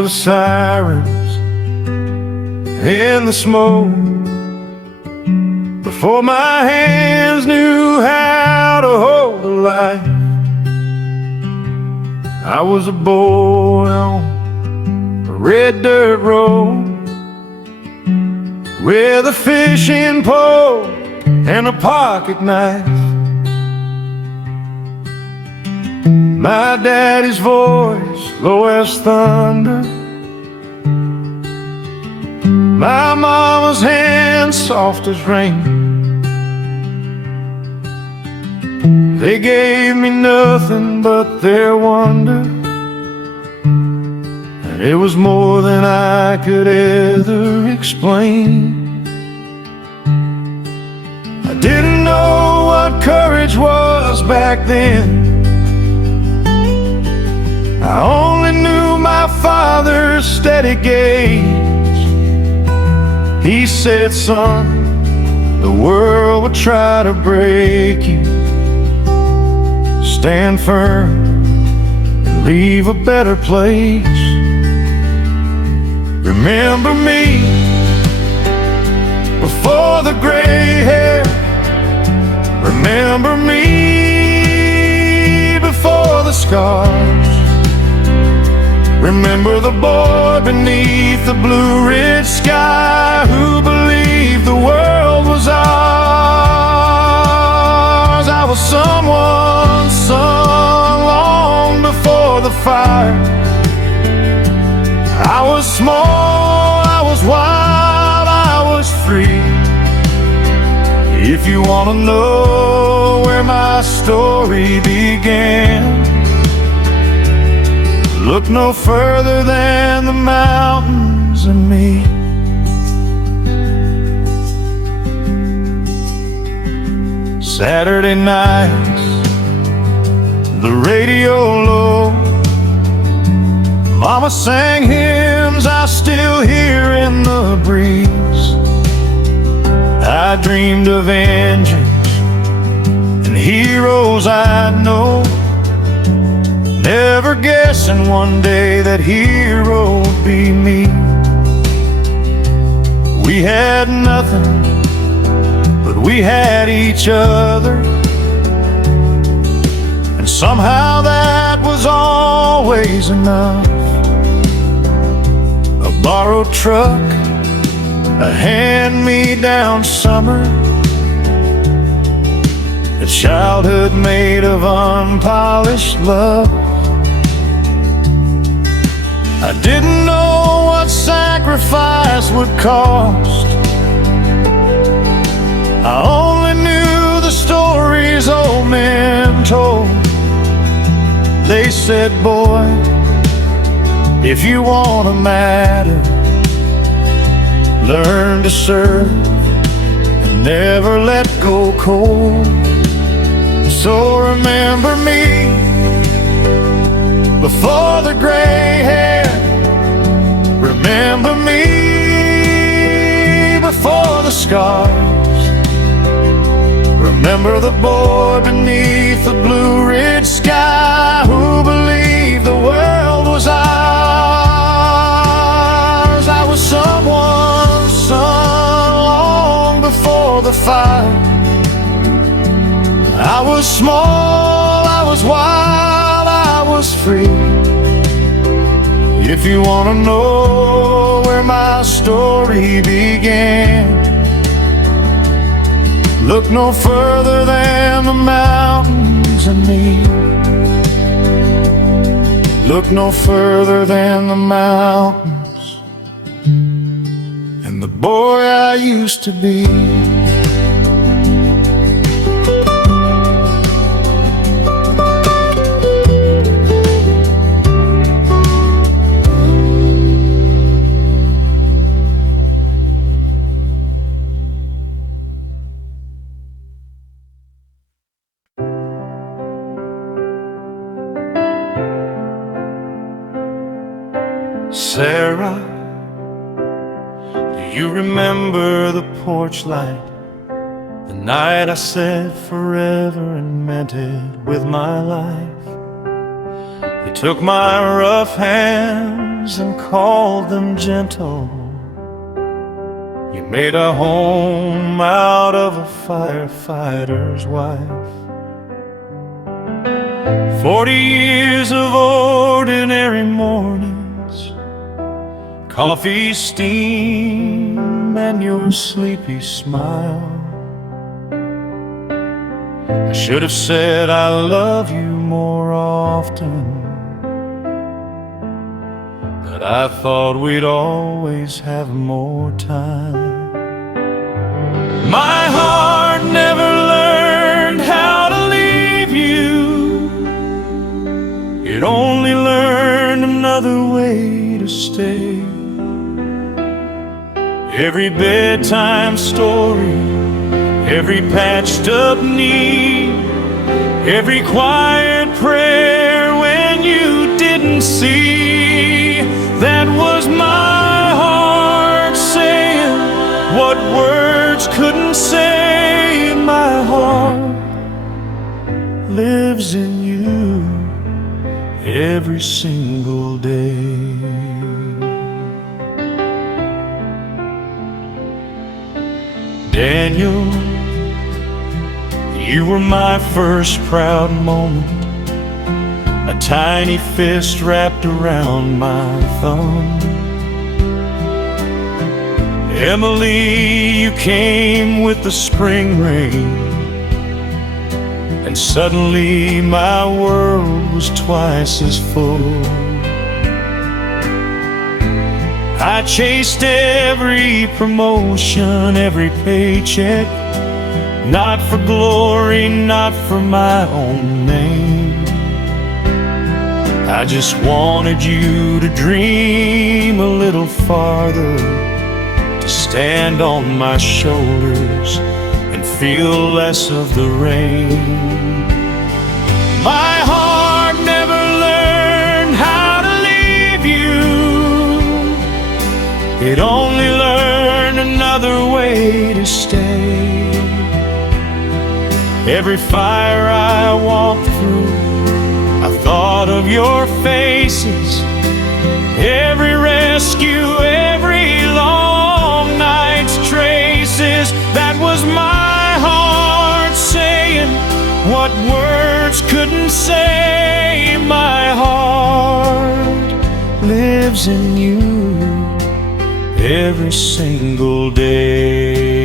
before the sirens and the smoke, before my hands knew how to hold a light. I was a boy on a red dirt road with a fishing pole and a pocket knife. My daddy's voice low as thunder, my mama's hands soft as rain. They gave me nothing but their wonder, and it was more than I could ever explain. I didn't know what courage was back then. I only knew my father's steady gaze. He said, son, the world will try to break you. Stand firm and leave a better place. Remember me before the gray hair. Remember me before the scars. Remember the boy beneath the Blue Ridge sky who believed the world was ours. I was someone's son long before the fire. I was small, I was wild, I was free. If you want to know where my story began, look no further than the mountains and me. Saturday nights, the radio low, mama sang hymns I still hear in the breeze. I dreamed of engines and heroes I'd know, never guessing one day that hero would be me. We had nothing, but we had each other, and somehow that was always enough. A borrowed truck, a hand-me-down summer, a childhood made of unpolished love. I didn't know what sacrifice would cost. I only knew the stories old men told. They said, boy, if you want to matter, learn to serve and never let go cold. So remember me before the gray hair. Remember me before the scars. Remember the boy beneath the Blue Ridge sky who believed the world was ours. I was someone's son long before the fire. I was small, I was wild, I was free. If you want to know where my story began, look no further than the mountains and me. Look no further than the mountains and the boy I used to be. Sarah, do you remember the porch light? The night I said forever and meant it with my life. You took my rough hand arms and called them gentle. You made a home out of a firefighter's wife. 40 years of ordinary mornings, coffee steam and your sleepy smile. I should have said I love you more often, but I thought we'd always have more time. My heart never learned how to leave you. It only learned another way to stay. Every bedtime story, every patched up knee, every quiet prayer when you didn't see, that was my heart saying what words couldn't say. My heart lives in you every single day. Daniel, you were my first proud moment, a tiny fist wrapped around my thumb. Emily, you came with the spring rain, and suddenly my world was twice as full. I chased every promotion, every paycheck, not for glory, not for my own name. I just wanted you to dream a little farther, to stand on my shoulders and feel less of the rain. My heart never learned how to leave you. It only learned another way to stay. Every fire I walked through, I thought of your faces. Every rescue, every long night's traces, that was my heart saying what words couldn't say. My heart lives in you every single day.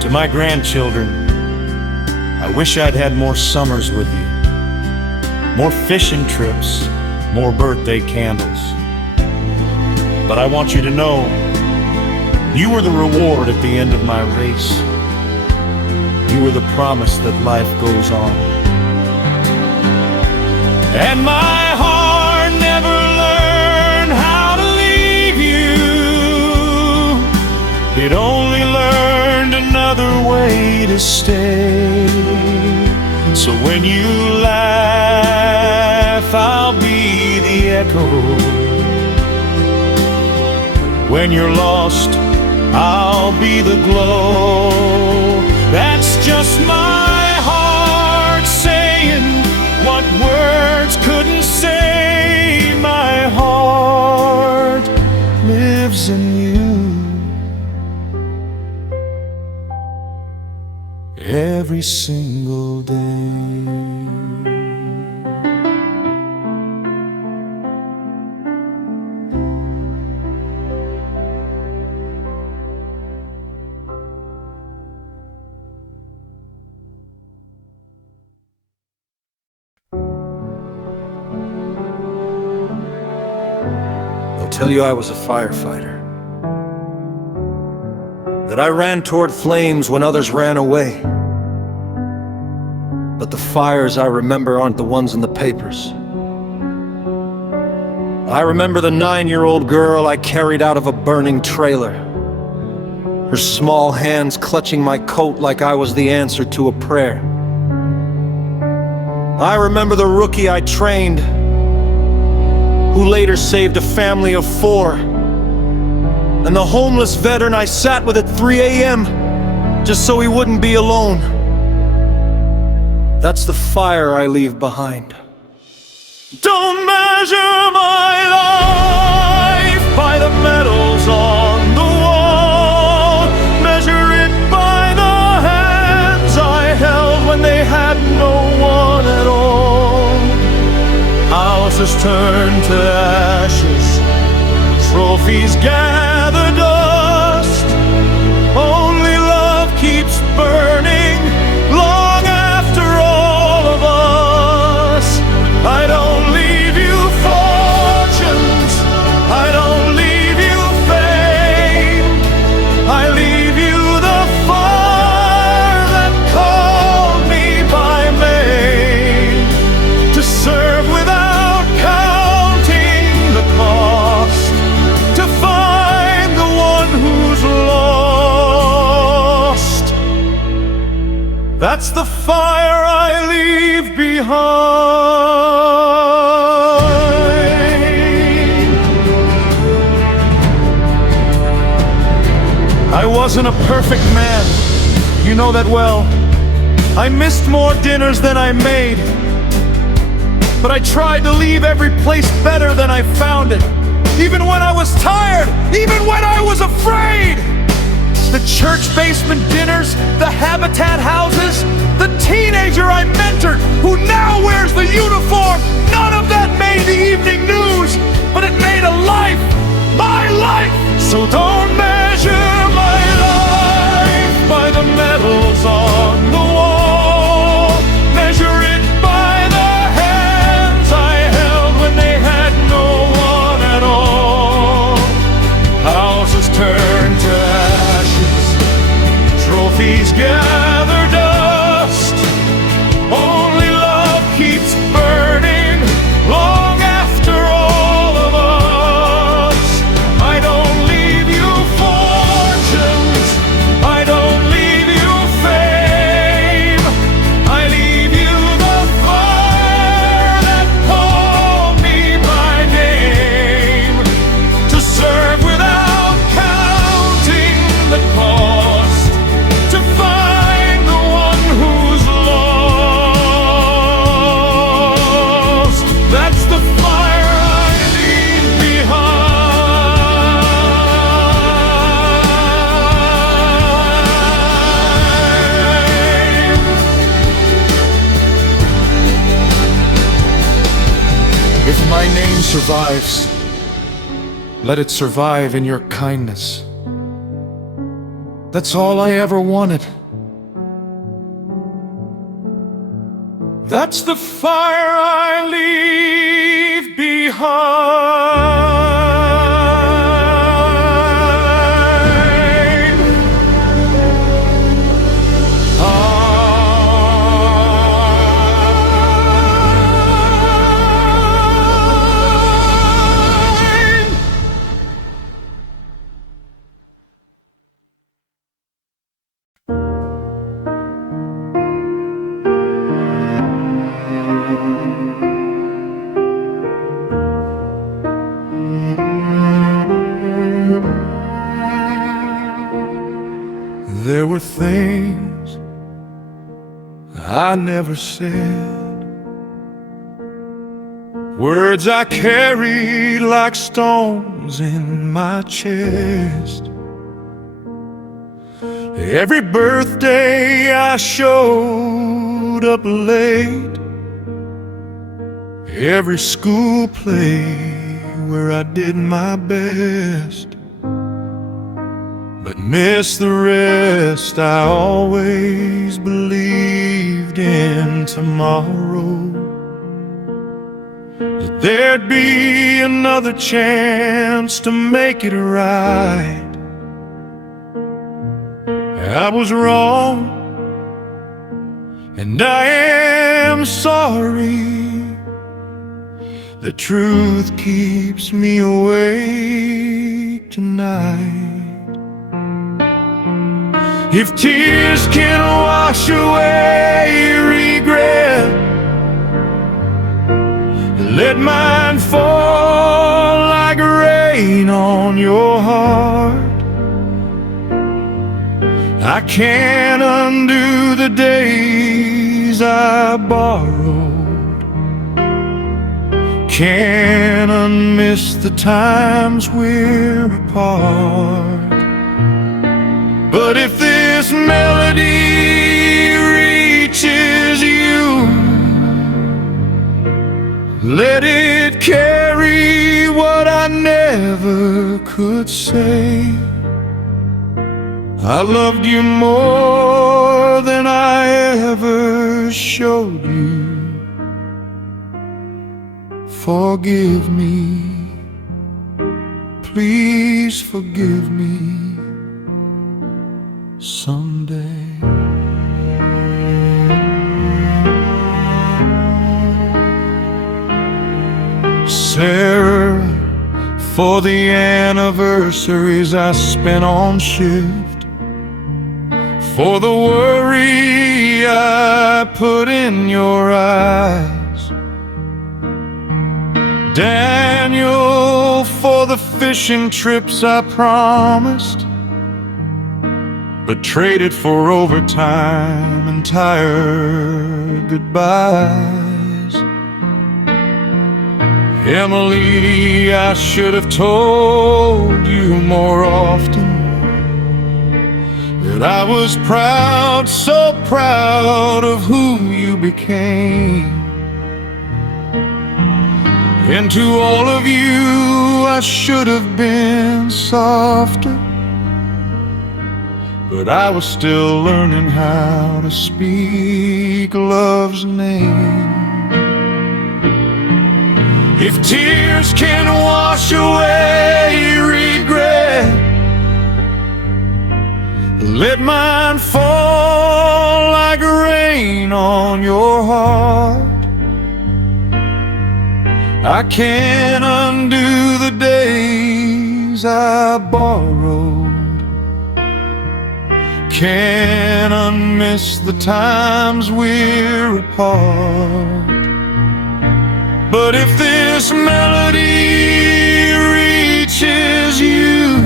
To my grandchildren, I wish I'd had more summers with you, more fishing trips, more birthday candles. But I want you to know, you were the reward at the end of my race. You were the promise that life goes on. And my heart never learned how to leave you. It only learned another way to stay. So when you laugh, I'll be the echo. When you're lost, I'll be the glow. That's just my heart saying what words couldn't say. My heart lives in you every single day. They'll tell you I was a firefighter, that I ran toward flames when others ran away. But the fires I remember aren't the ones in the papers. I remember the 9-year-old girl I carried out of a burning trailer, her small hands clutching my coat like I was the answer to a prayer. I remember the rookie I trained, who later saved a family of 4, and the homeless veteran I sat with at 3 a.m. just so he wouldn't be alone. That's the fire I leave behind. Don't measure my life by the medals on the wall. Measure it by the hands I held when they had no one at all. Houses turned to ashes, trophies gather dust. Only love keeps burning long after all of us. I don't leave you fortunes, I don't leave you fame. I leave you the fire that called me by name, to serve without counting the cost, to find the one who's lost. That's the fire I leave behind. I wasn't a perfect man, you know that well. I missed more dinners than I made, but I tried to leave every place better than I found it. Even when I was tired, even when I was afraid. The church basement dinners, the habitat houses, the teenager I mentored who now wears the uniform. None of that made the evening news, but it made a life, my life. So don't measure my life by the medals on the wall. Measure it by the hands I held when they had no one at all. Houses turned to ashes, trophies gather dust. Only love keeps burning long after all of us. I don't leave you fortunes, I don't leave you fame. I leave you the fire that called me by name, to serve without counting the cost, to find the one who's lost. That's the fire I leave behind. If my name survives, let it survive in your kindness. That's all I ever wanted. That's the fire I leave behind. There were things I never said, words I carried like stones in my chest. Every birthday I showed up late, every school play where I did my best. But miss the rest, I always believed in tomorrow, that there'd be another chance to make it right. I was wrong, and I am sorry. The truth keeps me awake tonight. If tears can wash away regret, let mine fall like rain on your heart. I can't undo the days I borrowed, Can't unmiss the times we're apart. But if this melody reaches you, let it carry what I never could say. I loved you more than I ever showed you. Forgive me, please forgive me someday. Sarah, for the anniversaries I spent on shift, for the worry I put in your eyes, Daniel, for the fishing trips I promised but traded for overtime and tired goodbyes. Emily, I should have told you more often that I was proud, so proud of who you became. And to all of you, I should have been softer, but I was still learning how to speak love's name. If tears can wash away regret, let mine fall like rain on your heart. I can't undo the days I borrowed, can't unmiss the times we're apart. But if this melody reaches you,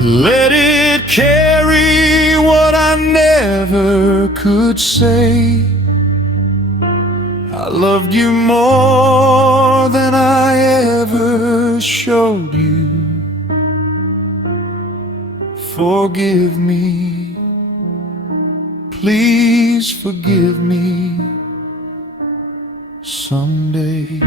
let it carry what I never could say. I loved you more than I ever showed you. Forgive me, please forgive me someday.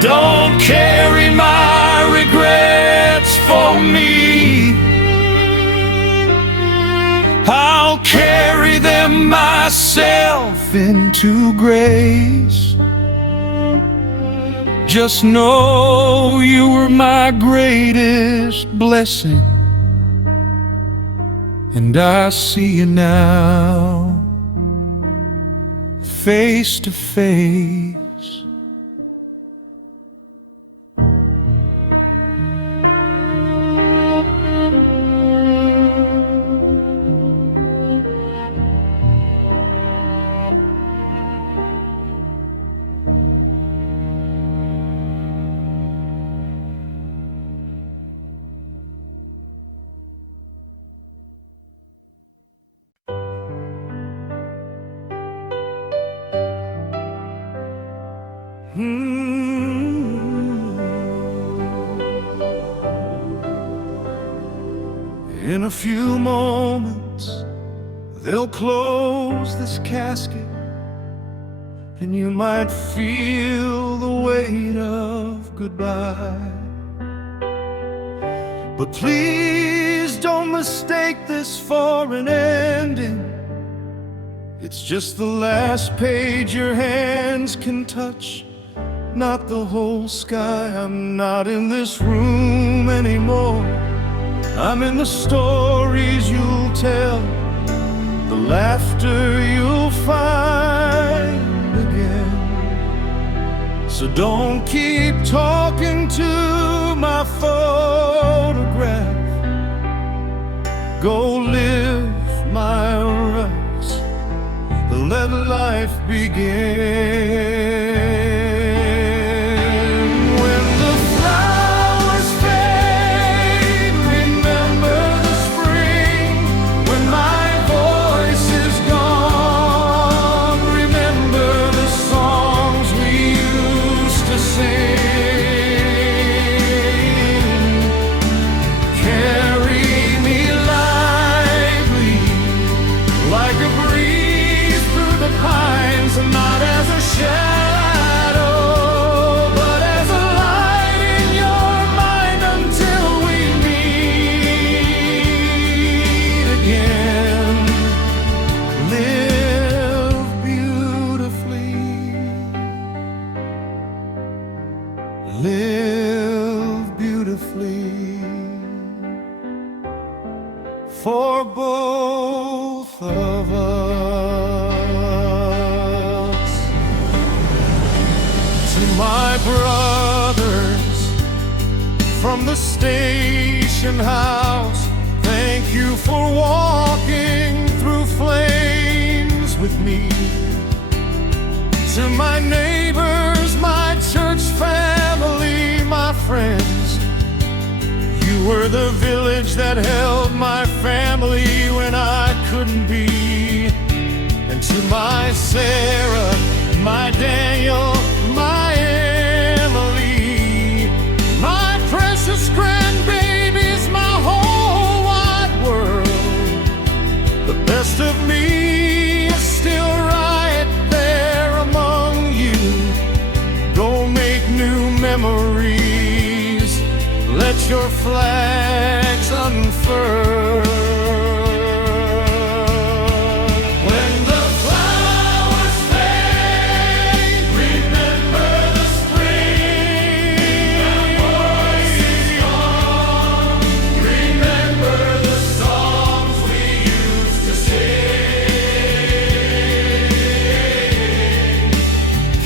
Don't carry my regrets for me, I'll carry them myself into grace. Just know you were my greatest blessing, and I see you now, face to face. In a few moments, they'll close this casket, and you might feel the weight of goodbye. But please don't mistake this for an ending. It's just the last page your hands can touch, not the whole sky. I'm not in this room anymore, I'm in the stories you'll tell, the laughter you'll find again. So don't keep talking to my photograph. Go live my rights, let life begin. When the flowers fade, remember the spring. When my voice is gone, remember the songs we used to sing. Carry me lightly, like a breeze through the pines, not as a shadow, but as a light in your mind until we meet again. Live beautifully, live beautifully, for both of us. To my brothers from the station house, thank you for walking through flames with me. To my neighbors, my church family, my friends, you were the village that held my family when I couldn't be. And to my Sarah, my Daniel, my Emily, my precious grandbabies, my whole wide world, the best of me is still right there among you. Go make new memories, let your flags unfurl. When the flowers fade, remember the spring. My voice is gone, remember the songs we used to sing.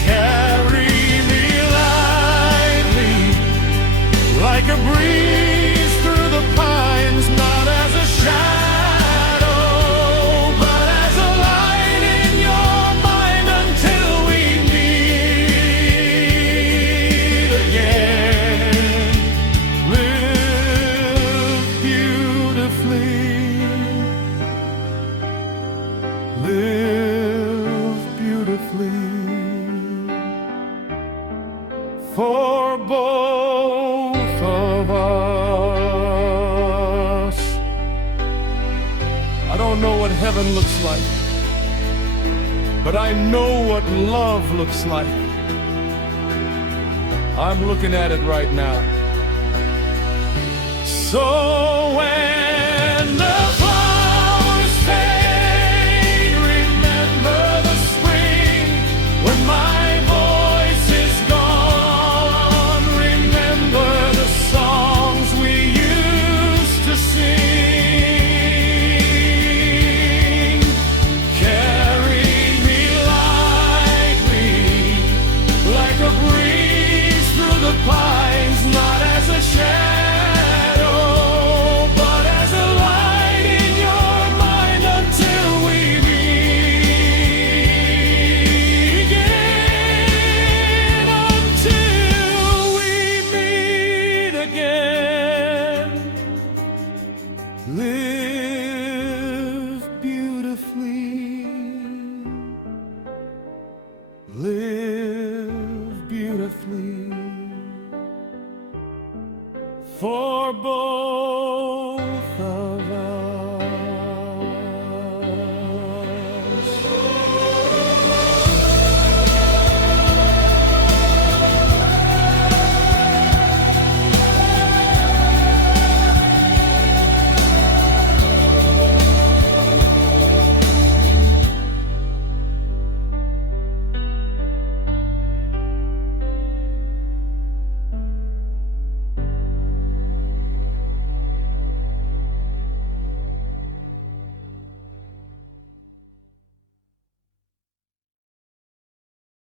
Carry me lightly, like a breeze through the pines, not as a shadow, but as a light in your mind until we meet again. Live beautifully, live beautifully, for both of us. I don't know what heaven looks like, but I know what love looks like. I'm looking at it right now. So